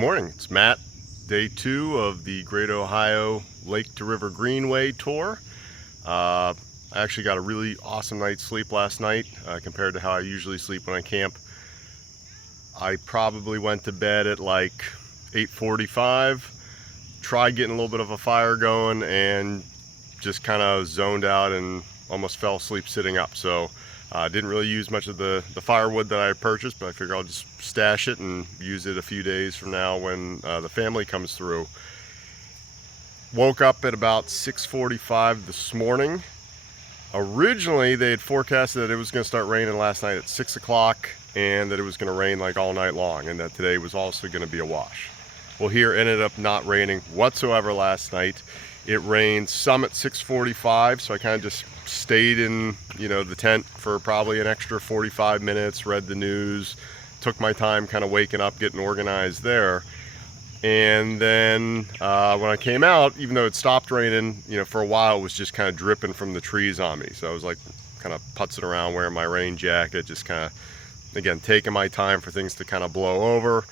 morning, it's Matt. Day 2 of the Great Ohio Lake to River Greenway tour. I actually got a really awesome night's sleep last night compared to how I usually sleep when I camp. I probably went to bed at like 8:45, tried getting a little bit of a fire going, and just kind of zoned out and almost fell asleep sitting up. So I didn't really use much of the firewood that I purchased, but I figure I'll just stash it and use it a few days from now when the family comes through. Woke up at about 6:45 this morning. Originally, they had forecasted that it was going to start raining last night at 6 o'clock and that it was going to rain like all night long, and that today was also going to be a wash. Well, here ended up not raining whatsoever last night. It rained some at 6:45, so I kind of just stayed in, the tent for probably an extra 45 minutes, read the news, took my time kind of waking up, getting organized there. And then when I came out, even though it stopped raining, for a while it was just kind of dripping from the trees on me. So I was like kind of putzing around wearing my rain jacket, just kind of, again, taking my time for things to kind of blow over.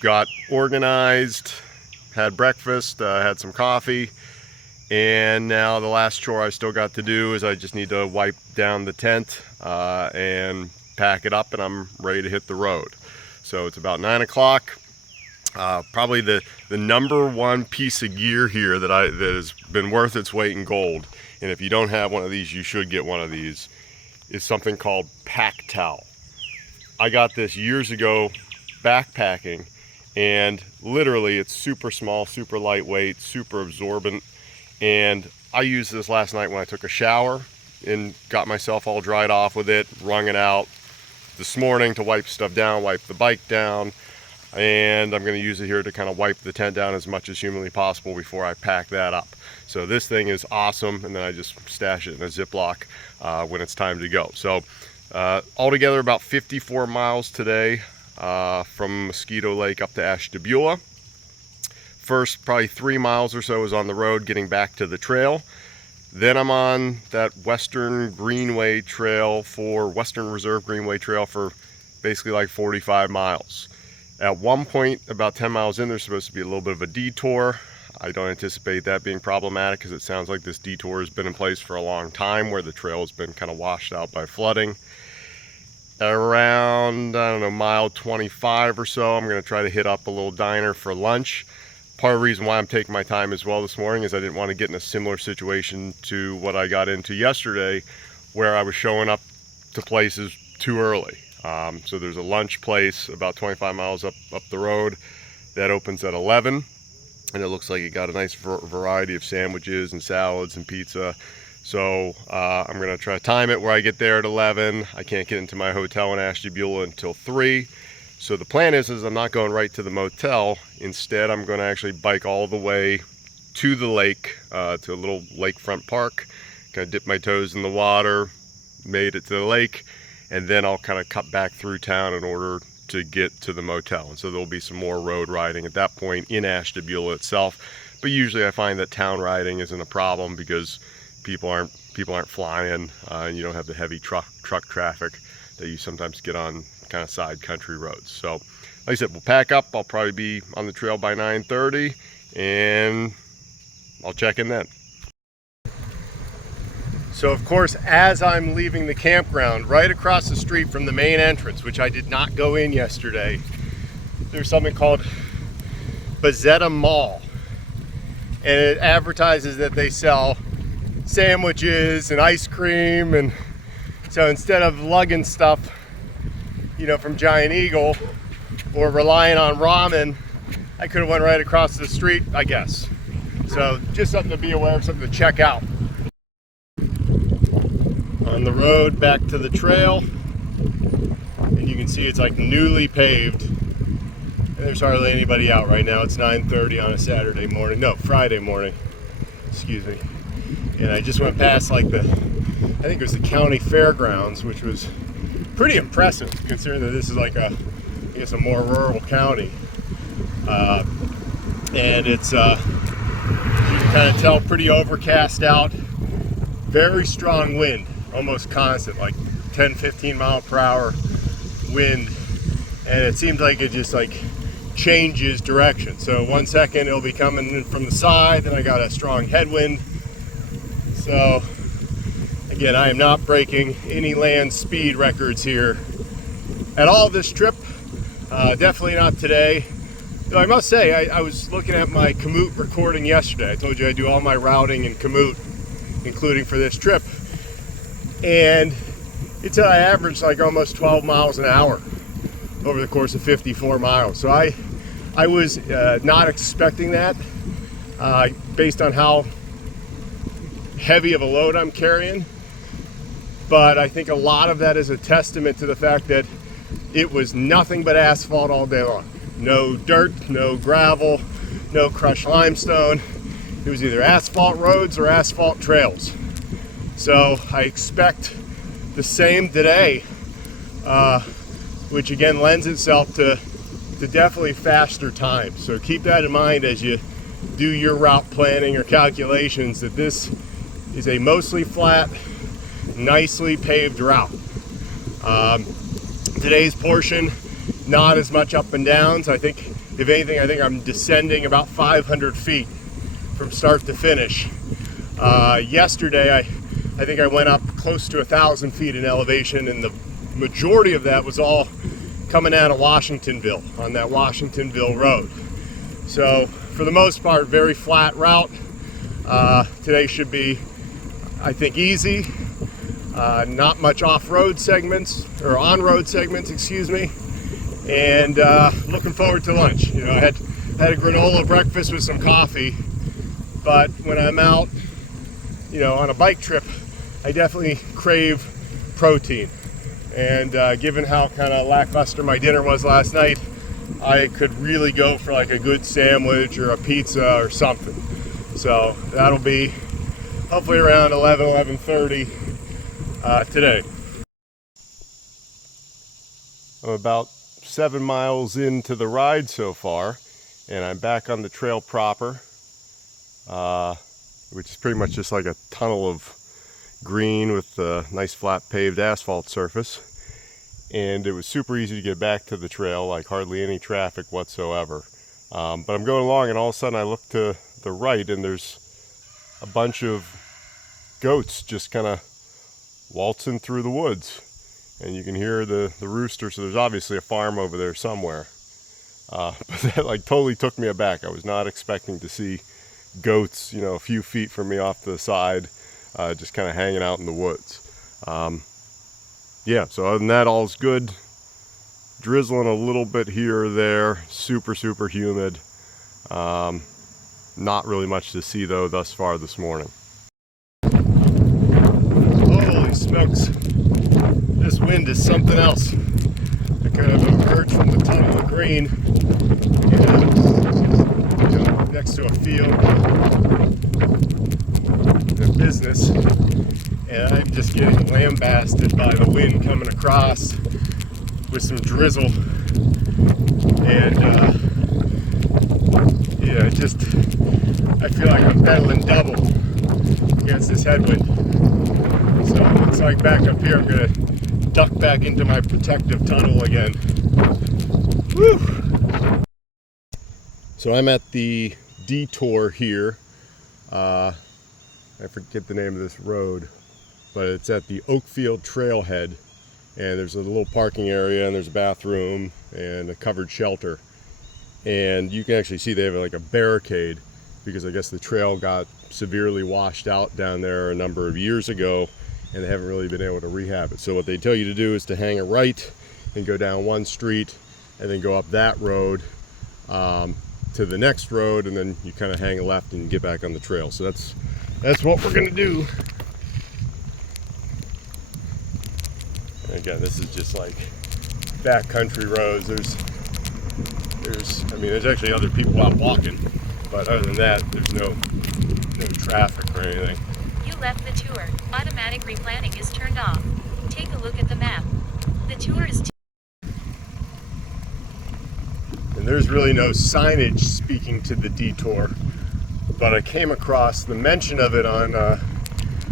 Got organized, had breakfast, had some coffee, and now the last chore I still got to do is I just need to wipe down the tent and pack it up, and I'm ready to hit the road. So it's about 9 o'clock. Probably the number one piece of gear here that has been worth its weight in gold, and if you don't have one of these, you should get one of these, is something called pack towel. I got this years ago backpacking, and literally it's super small, super lightweight, super absorbent. And I used this last night when I took a shower and got myself all dried off with it, wrung it out this morning to wipe stuff down, wipe the bike down, and I'm going to use it here to kind of wipe the tent down as much as humanly possible before I pack that up. So this thing is awesome, and then I just stash it in a Ziploc when it's time to go. So altogether about 54 miles today from Mosquito Lake up to Ashtabula. First probably 3 miles or so is on the road getting back to the trail. Then I'm on that Western Greenway trail Western Reserve Greenway trail for basically like 45 miles. At one point, about 10 miles in, there's supposed to be a little bit of a detour. I don't anticipate that being problematic because it sounds like this detour has been in place for a long time, where the trail has been kind of washed out by flooding. Around, mile 25 or so, I'm going to try to hit up a little diner for lunch. Part of the reason why I'm taking my time as well this morning is I didn't want to get in a similar situation to what I got into yesterday, where I was showing up to places too early. So there's a lunch place about 25 miles up the road that opens at 11, and it looks like it got a nice variety of sandwiches and salads and pizza. So I'm going to try to time it where I get there at 11. I can't get into my hotel in Ashtabula until 3. So the plan is I'm not going right to the motel. Instead, I'm going to actually bike all the way to the lake, to a little lakefront park, kind of dip my toes in the water, made it to the lake, and then I'll kind of cut back through town in order to get to the motel. And so there'll be some more road riding at that point in Ashtabula itself. But usually I find that town riding isn't a problem because people aren't flying, and you don't have the heavy truck traffic that you sometimes get on kind of side country roads. So like I said, we'll pack up. I'll probably be on the trail by 9:30, and I'll check in then. So of course, as I'm leaving the campground, right across the street from the main entrance, which I did not go in yesterday, there's something called Bezzetta Mall, and it advertises that they sell sandwiches and ice cream. And so instead of lugging stuff from Giant Eagle or relying on ramen, I could have went right across the street, I guess. So just something to be aware of, something to check out. On the road back to the trail, and you can see it's like newly paved. And there's hardly anybody out right now. It's 9:30 on a Friday morning, excuse me. And I just went past I think it was the county fairgrounds, which was pretty impressive considering that this is like a more rural county. And it's, you can kind of tell, pretty overcast out, very strong wind, almost constant, like 10-15 mile per hour wind. and it seems like it just like changes direction. So 1 second it'll be coming in from the side, then I got a strong headwind. So again, I am not breaking any land speed records here at all this trip. Definitely not today. Though I must say, I was looking at my Komoot recording yesterday. I told you I do all my routing in Komoot, including for this trip. And it said I averaged like almost 12 miles an hour over the course of 54 miles. So I was not expecting that based on how heavy of a load I'm carrying. But I think a lot of that is a testament to the fact that it was nothing but asphalt all day long. No dirt, no gravel, no crushed limestone. It was either asphalt roads or asphalt trails. So I expect the same today, which again lends itself to definitely faster times. So keep that in mind as you do your route planning or calculations, that this is a mostly flat, nicely paved route. Today's portion, not as much up and downs. I think, if anything, I think I'm descending about 500 feet from start to finish. Yesterday, I think I went up close to 1,000 feet in elevation, and the majority of that was all coming out of Washingtonville, on that Washingtonville road. So for the most part, very flat route. Today should be, I think, easy. Not much off-road segments, or on-road segments, excuse me. And looking forward to lunch. You know, I had a granola breakfast with some coffee, but when I'm out, you know, on a bike trip, I definitely crave protein. And given how kind of lackluster my dinner was last night, I could really go for like a good sandwich or a pizza or something. So that'll be hopefully around 11:30 today. I'm about 7 miles into the ride so far, and I'm back on the trail proper, which is pretty much just like a tunnel of green with a nice flat paved asphalt surface. And it was super easy to get back to the trail, like hardly any traffic whatsoever. But I'm going along, and all of a sudden I look to the right, and there's a bunch of goats just kind of waltzing through the woods. And you can hear the rooster, so there's obviously a farm over there somewhere. But that like totally took me aback. I was not expecting to see goats, you know, a few feet from me off to the side, just kind of hanging out in the woods. Yeah, so other than that, all's good. Drizzling a little bit here or there, super humid. Not really much to see though thus far this morning. Holy smokes, this wind is something else. I kind of emerged from the tunnel of green, and next to a field, a business, and I'm just getting lambasted by the wind coming across with some drizzle. And yeah, I feel like I'm pedaling double against this headwind. So it looks like back up here I'm gonna duck back into my protective tunnel again. Woo! So I'm at the detour here. I forget the name of this road, but it's at the Oakfield Trailhead, and there's a little parking area, and there's a bathroom and a covered shelter. And you can actually see they have like a barricade, because I guess the trail got severely washed out down there a number of years ago, and they haven't really been able to rehab it. So what they tell you to do is to hang a right and go down one street, and then go up that road to the next road, and then you kind of hang a left and get back on the trail. So that's what we're gonna do. And again, this is just like backcountry roads. There's actually other people out walking, but other than that, there's no traffic or anything. You left the tour. Automatic replanning is turned off. Take a look at the map. The tour is and there's really no signage speaking to the detour, but I came across the mention of it on, I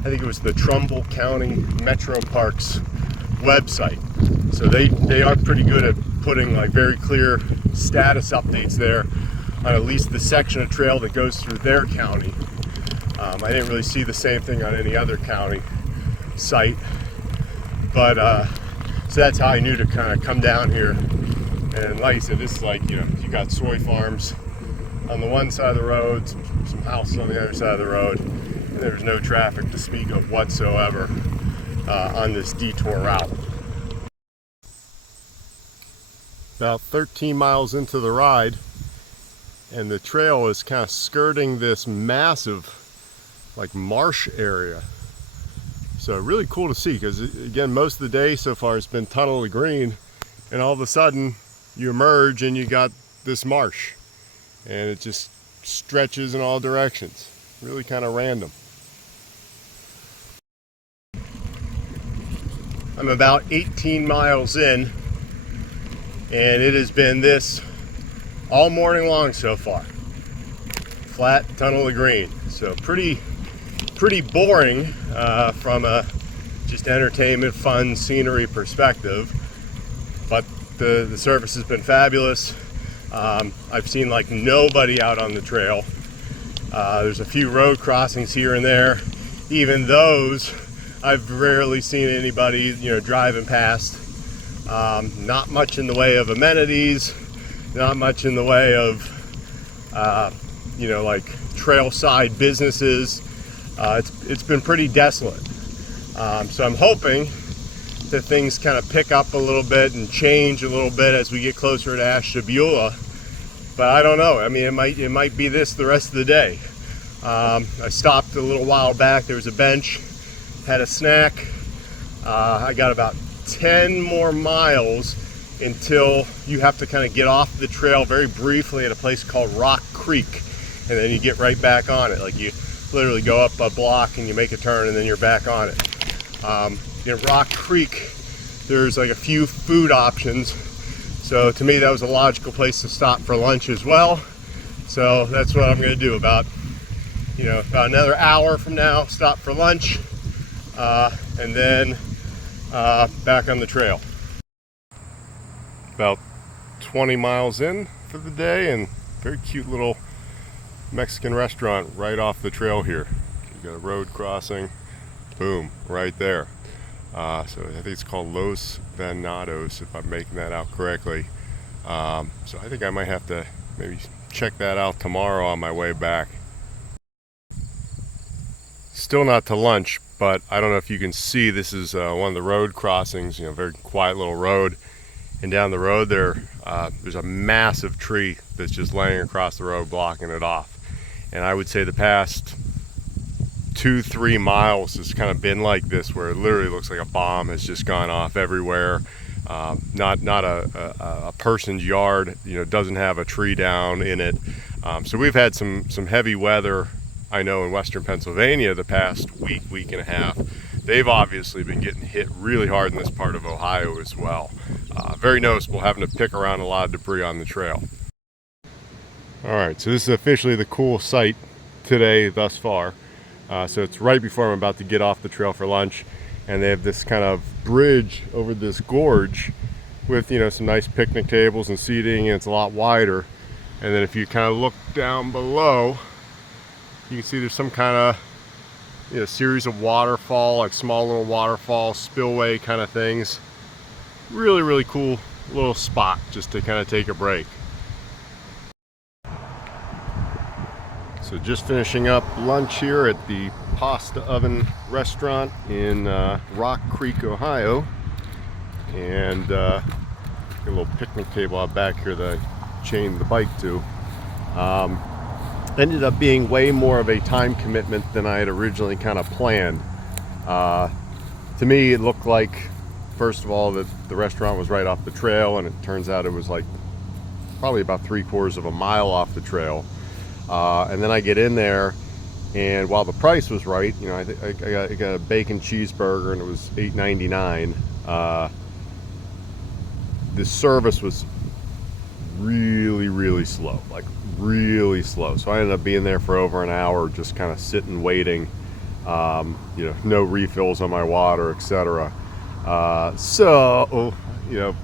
think it was the Trumbull County Metro Parks website. So they are pretty good at putting like very clear status updates there on at least the section of trail that goes through their county. I didn't really see the same thing on any other county site, but so that's how I knew to kind of come down here. And like I said, this is like, you know, you got soy farms on the one side of the road, some houses on the other side of the road, and there's no traffic to speak of whatsoever on this detour route. About 13 miles into the ride, and the trail is kind of skirting this massive like marsh area. So really cool to see, because again, most of the day so far has been tunnel of green, and all of a sudden you emerge and you got this marsh, and it just stretches in all directions. Really kind of random. I'm about 18 miles in, and it has been this all morning long so far. Flat tunnel of green. So pretty boring from a just entertainment, fun, scenery perspective. But the service has been fabulous. I've seen like nobody out on the trail. There's a few road crossings here and there. Even those, I've rarely seen anybody, you know, driving past. Not much in the way of amenities, not much in the way of, you know, like trailside businesses. It's been pretty desolate. So I'm hoping that things kind of pick up a little bit and change a little bit as we get closer to Ashtabula. But I don't know. I mean, it might be this the rest of the day. I stopped a little while back. There was a bench, had a snack. I got about 10 more miles until you have to kind of get off the trail very briefly at a place called Rock Creek, and then you get right back on it. Like you literally go up a block and you make a turn and then you're back on it. In Rock Creek, there's like a few food options. So to me, that was a logical place to stop for lunch as well. So that's what I'm going to do. About another hour from now, stop for lunch, and then back on the trail. About 20 miles in for the day, and very cute little Mexican restaurant right off the trail here. You got a road crossing, boom, right there. So I think it's called Los Venados, if I'm making that out correctly. So I think I might have to maybe check that out tomorrow on my way back. Still not to lunch, but I don't know if you can see, this is one of the road crossings, very quiet little road. And down the road there's a massive tree that's just laying across the road, blocking it off. And I would say the past 2-3 miles has kind of been like this, where it literally looks like a bomb has just gone off everywhere. Not a person's yard, doesn't have a tree down in it. So we've had some heavy weather, I know, in western Pennsylvania the past week and a half. They've obviously been getting hit really hard in this part of Ohio as well. Very noticeable, having to pick around a lot of debris on the trail. All right, so this is officially the cool site today thus far. So it's right before I'm about to get off the trail for lunch, and they have this kind of bridge over this gorge with some nice picnic tables and seating, and it's a lot wider. And then if you kind of look down below, you can see there's some kind of series of waterfall, like small little waterfall spillway kind of things. Really cool little spot just to kind of take a break. So just finishing up lunch here at the Pasta Oven restaurant in Rock Creek, Ohio, and got a little picnic table out back here that I chained the bike to. Ended up being way more of a time commitment than I had originally kind of planned. To me, it looked like, first of all, that the restaurant was right off the trail, and it turns out it was like probably about 3/4 of a mile off the trail. And then I get in there, and while the price was right, I got a bacon cheeseburger, and it was $8.99. The service was really slow, like really slow. So I ended up being there for over an hour, just kind of sitting, waiting. No refills on my water, etc. So you know,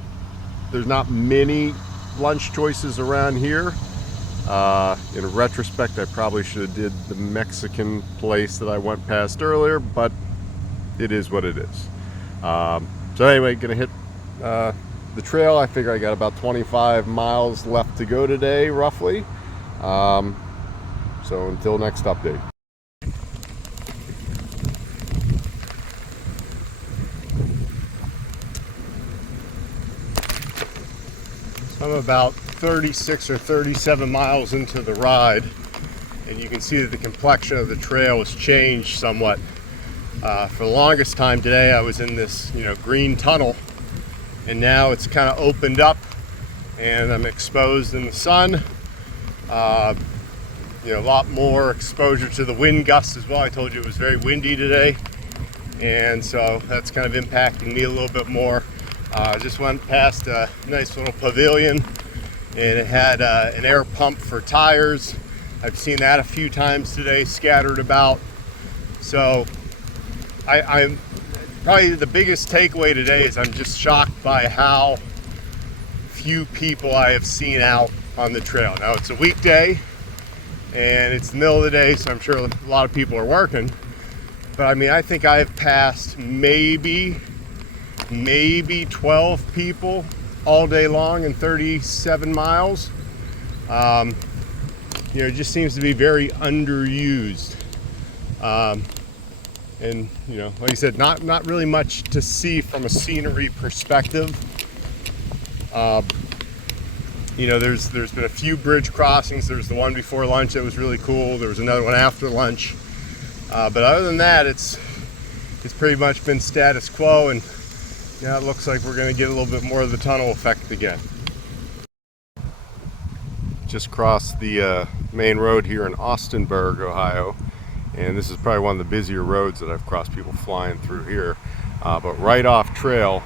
there's not many lunch choices around here. In retrospect, I probably should have did the Mexican place that I went past earlier, but it is what it is. So anyway, gonna hit the trail. I figure I got about 25 miles left to go today, roughly. So until next update. So I'm about 36 or 37 miles into the ride, and you can see that the complexion of the trail has changed somewhat. For the longest time today, I was in this, green tunnel, and now it's kind of opened up, and I'm exposed in the sun. A lot more exposure to the wind gusts as well. I told you it was very windy today, and so that's kind of impacting me a little bit more. Just went past a nice little pavilion, and it had an air pump for tires. I've seen that a few times today scattered about. So I'm probably the biggest takeaway today is I'm just shocked by how few people I have seen out on the trail. Now it's a weekday and it's the middle of the day, so I'm sure a lot of people are working. But I mean, I think I've passed maybe 12 people all day long in 37 miles. It just seems to be very underused. And like I said, not really much to see from a scenery perspective. There's been a few bridge crossings. There's the one before lunch that was really cool. There was another one after lunch. But other than that, it's pretty much been status quo, and it looks like we're going to get a little bit more of the tunnel effect again. Just crossed the main road here in Austinburg, Ohio, and this is probably one of the busier roads that I've crossed people flying through here. But right off trail,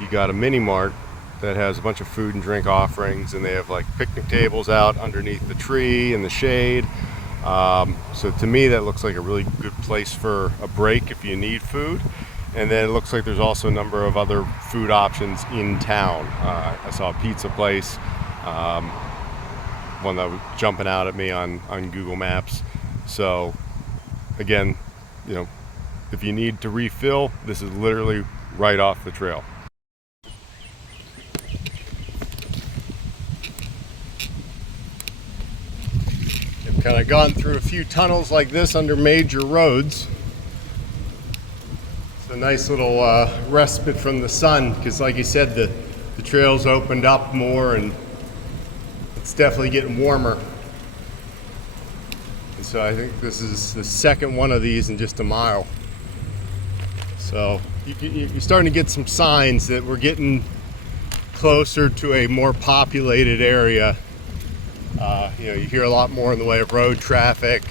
you got a mini mart that has a bunch of food and drink offerings, and they have like picnic tables out underneath the tree in the shade. So to me, that looks like a really good place for a break if you need food. And then it looks like there's also a number of other food options in town. I saw a pizza place, one that was jumping out at me on Google Maps. So again, if you need to refill, this is literally right off the trail. I've kind of gone through a few tunnels like this under major roads. A nice little respite from the sun, because like you said, the trails opened up more and it's definitely getting warmer. And so I think this is the second one of these in just a mile. So you're starting to get some signs that we're getting closer to a more populated area. You hear a lot more in the way of road traffic.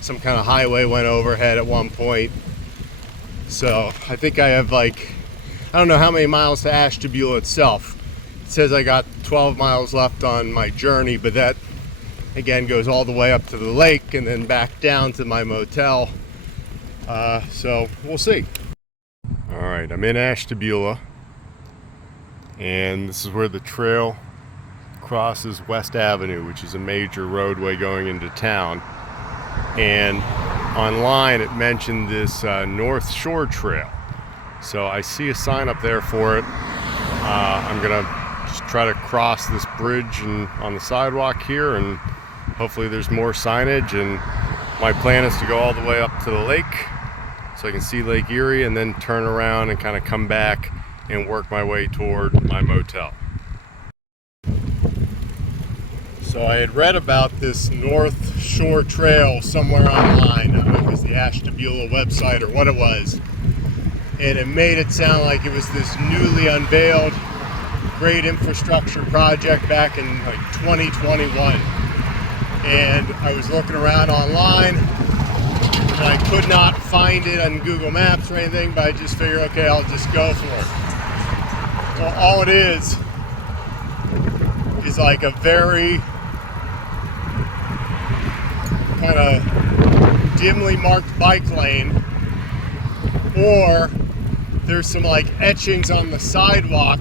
Some kind of highway went overhead at one point. So I think I have I don't know how many miles to Ashtabula itself. It says I got 12 miles left on my journey, but that again goes all the way up to the lake and then back down to my motel. So we'll see. All right, I'm in Ashtabula, and this is where the trail crosses West Avenue, which is a major roadway going into town. And online it mentioned this North Shore Trail, so I see a sign up there for it. I'm gonna just try to cross this bridge and on the sidewalk here, and hopefully there's more signage. And my plan is to go all the way up to the lake so I can see Lake Erie, and then turn around and kind of come back and work my way toward my motel. So I had read about this North Shore Trail somewhere online. I don't know if it was the Ashtabula website or what it was. And it made it sound like it was this newly unveiled great infrastructure project back in 2021. And I was looking around online and I could not find it on Google Maps or anything, but I just figured, okay, I'll just go for it. Well, all it is like a very kind of dimly marked bike lane, or there's some etchings on the sidewalk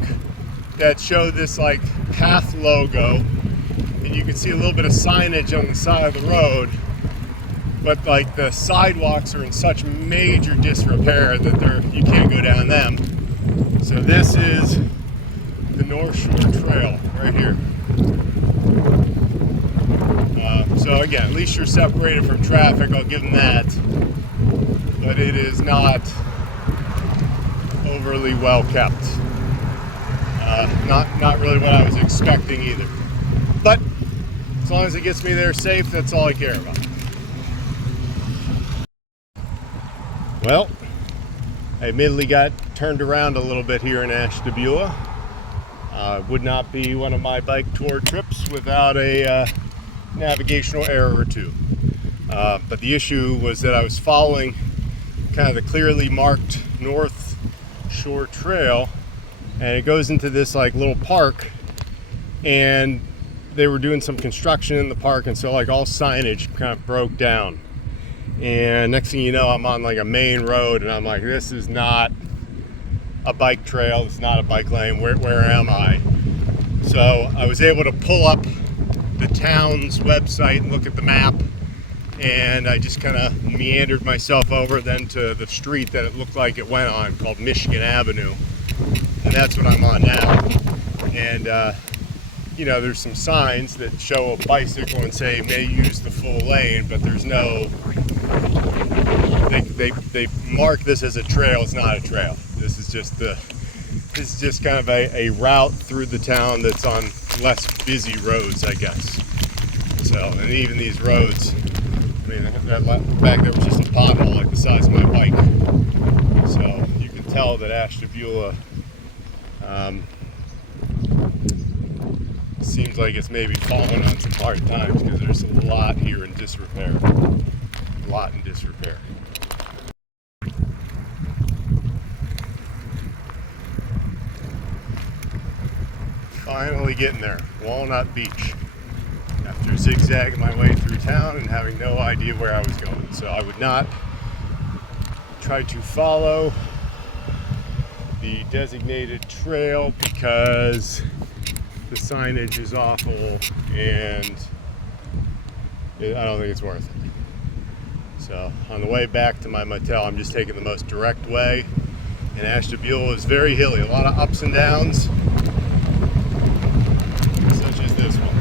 that show this like path logo, and you can see a little bit of signage on the side of the road, but like the sidewalks are in such major disrepair that you can't go down them. So this is the North Shore Trail right here. So again, at least you're separated from traffic, I'll give them that. But it is not overly well kept. Not really what I was expecting either. But as long as it gets me there safe, that's all I care about. Well, I admittedly got turned around a little bit here in Ashtabula. Would not be one of my bike tour trips without a navigational error or two. But the issue was that I was following kind of the clearly marked North Shore Trail, and it goes into this like little park, and they were doing some construction in the park, and so like all signage kind of broke down. And next thing you know, I'm on like a main road, and I'm like, this is not a bike trail, it's not a bike lane, where am I? So I was able to pull up the town's website and look at the map, and I just kind of meandered myself over then to the street that it looked like it went on, called Michigan Avenue, and that's what I'm on now. And you know, there's some signs that show a bicycle and say may use the full lane, but there's no, they mark this as a trail. It's not a trail. This is just kind of a route through the town that's on less busy roads, I guess. So, and even these roads, I mean, that back there was just a pothole like the size of my bike. So you can tell that Ashtabula seems like it's maybe falling on some hard times, because there's a lot here in disrepair. A lot in disrepair. Finally getting there, Walnut Beach, after zigzagging my way through town and having no idea where I was going. So I would not try to follow the designated trail because the signage is awful, and I don't think it's worth it. So on the way back to my motel, I'm just taking the most direct way. And Ashtabula is very hilly, a lot of ups and downs, such as this one.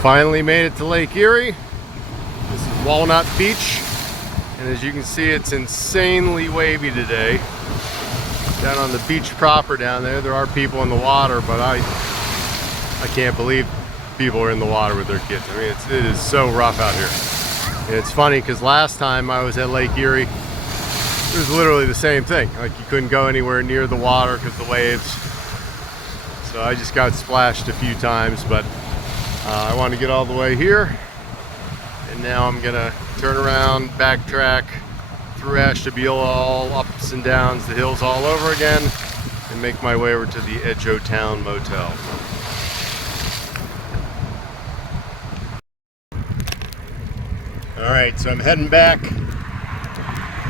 Finally made it to Lake Erie. This is Walnut Beach, and as you can see, it's insanely wavy today. Down on the beach proper down there are people in the water, but I can't believe people are in the water with their kids. I mean, it is so rough out here. And it's funny because last time I was at Lake Erie, it was literally the same thing. Like, you couldn't go anywhere near the water because the waves. So I just got splashed a few times, but I want to get all the way here. And now I'm gonna turn around, backtrack through Ashtabula, all ups and downs, the hills all over again, and make my way over to the Edgeotown Motel. All right, so I'm heading back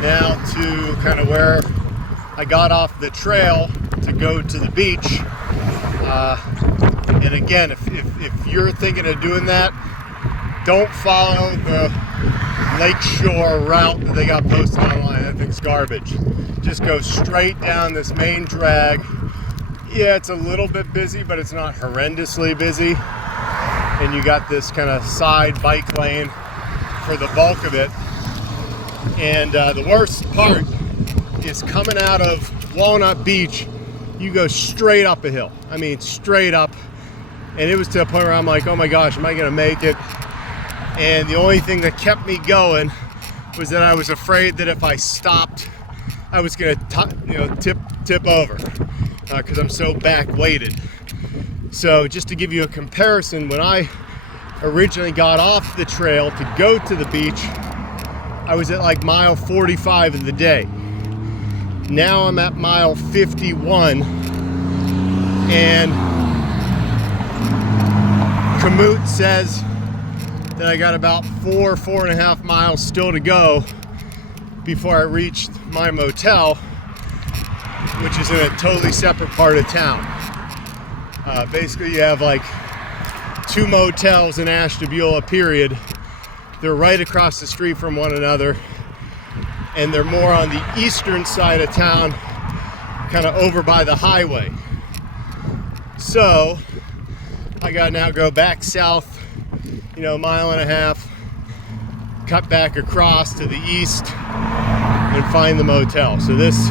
now to kind of where I got off the trail to go to the beach. And again, if you're thinking of doing that, don't follow the Lakeshore route that they got posted online. That thing's garbage. Just go straight down this main drag. Yeah, it's a little bit busy, but it's not horrendously busy. And you got this kind of side bike lane for the bulk of it. And the worst part is coming out of Walnut Beach, you go straight up a hill. I mean, straight up. And it was to a point where I'm like, oh my gosh, am I gonna make it? And the only thing that kept me going was that I was afraid that if I stopped, I was gonna tip over because I'm so back weighted. So just to give you a comparison, when I originally got off the trail to go to the beach, I was at like mile 45 of the day. Now I'm at mile 51, and Komoot says Then I got about 4.5 miles still to go before I reached my motel, which is in a totally separate part of town. Basically, you have like 2 motels in Ashtabula, period. They're right across the street from one another, and they're more on the eastern side of town, kind of over by the highway. So I gotta now go back south, you know, 1.5 miles, cut back across to the east and find the motel. So this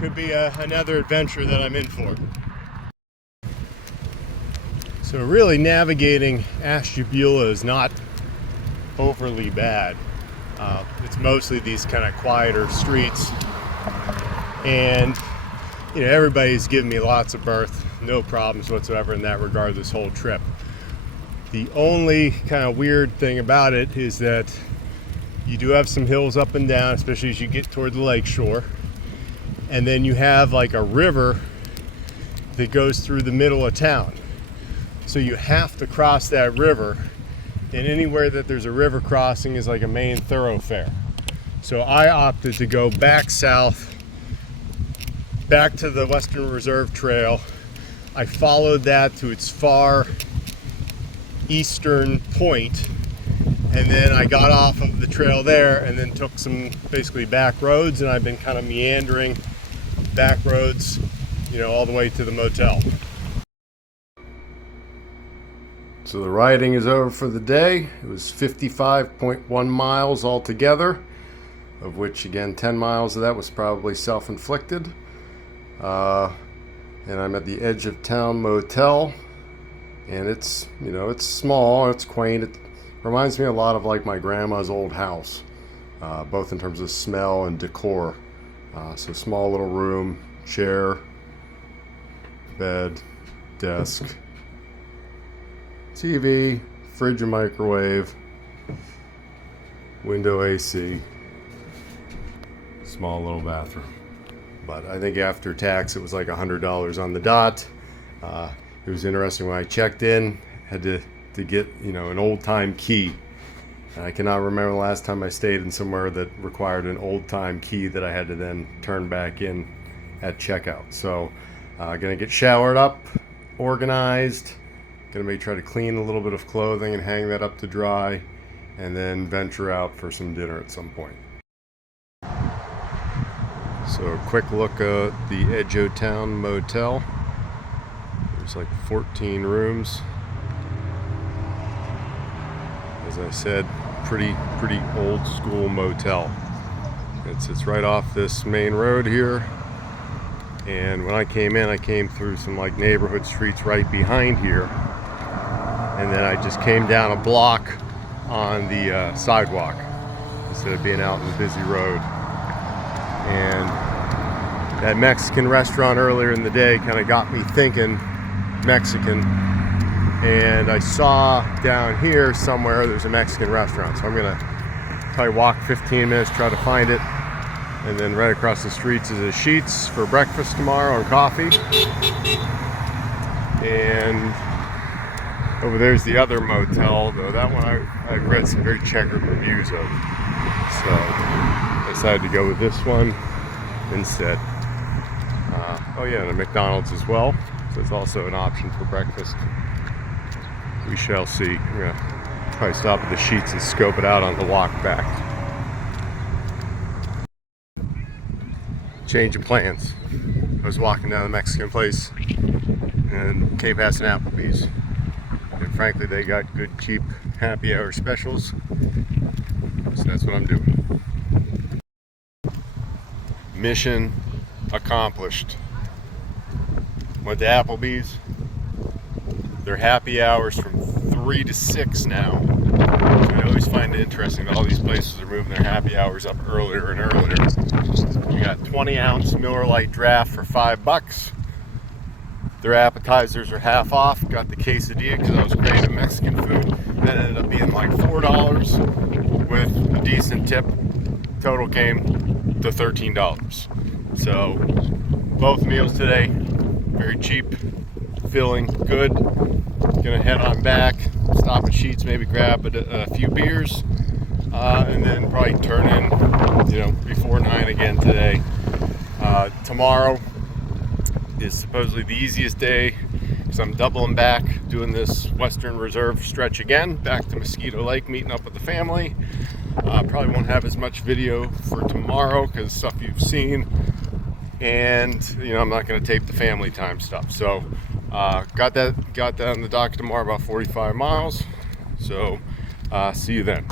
could be another adventure that I'm in for. So really navigating Ashtabula is not overly bad. It's mostly these kind of quieter streets, and you know, everybody's given me lots of berth, no problems whatsoever in that regard this whole trip. The only kind of weird thing about it is that you do have some hills up and down, especially as you get toward the lake shore, and then you have like a river that goes through the middle of town. So you have to cross that river, and anywhere that there's a river crossing is like a main thoroughfare. So I opted to go back south, back to the Western Reserve Trail. I followed that to its far eastern point, and then I got off of the trail there and then took some basically back roads, and I've been kind of meandering back roads, you know, all the way to the motel. So the riding is over for the day. It was 55.1 miles altogether, of which again 10 miles of that was probably self-inflicted. And I'm at the edge of town motel, and it's, you know, it's small, it's quaint. It reminds me a lot of like my grandma's old house, both in terms of smell and decor. So small little room, chair, bed, desk, TV, fridge and microwave, window AC, small little bathroom. But I think after tax it was like $100 on the dot. It was interesting when I checked in, had to get, you know, an old-time key. And I cannot remember the last time I stayed in somewhere that required an old-time key that I had to then turn back in at checkout. So gonna get showered up, organized, gonna maybe try to clean a little bit of clothing and hang that up to dry, and then venture out for some dinner at some point. So a quick look at the edge of town motel. There's like 14 rooms. As I said, pretty old school motel. It's right off this main road here. And when I came in, I came through some like neighborhood streets right behind here. And then I just came down a block on the sidewalk instead of being out in the busy road. And that Mexican restaurant earlier in the day kind of got me thinking Mexican. And I saw down here somewhere there's a Mexican restaurant. So I'm gonna probably walk 15 minutes, try to find it. And then right across the streets is a Sheets for breakfast tomorrow and coffee. And over there's the other motel, though that one I've read some very checkered reviews of. So I decided to go with this one instead. Oh yeah, and a McDonald's as well. So it's also an option for breakfast. We shall see. I'm gonna probably stop at the Sheets and scope it out on the walk back. Change of plans. I was walking down the Mexican place and came past an Applebee's. And frankly, they got good, cheap happy hour specials. So that's what I'm doing. Mission accomplished. Went to Applebee's. Their happy hours from 3 to 6 now. So I always find it interesting that all these places are moving their happy hours up earlier and earlier. You got 20-ounce Miller Lite draft for $5. Their appetizers are half off. Got the quesadilla because I was craving Mexican food. That ended up being like $4 with a decent tip. Total came to $13. So both meals today, very cheap. feeling good. Gonna head on back, stop at Sheets, maybe grab a few beers, and then probably turn in, before 9 again today. Tomorrow is supposedly the easiest day because I'm doubling back, doing this Western Reserve stretch again, back to Mosquito Lake, meeting up with the family. Probably won't have as much video for tomorrow because stuff you've seen, and I'm not going to tape the family time stuff. So got that on the dock tomorrow, about 45 miles. So see you then.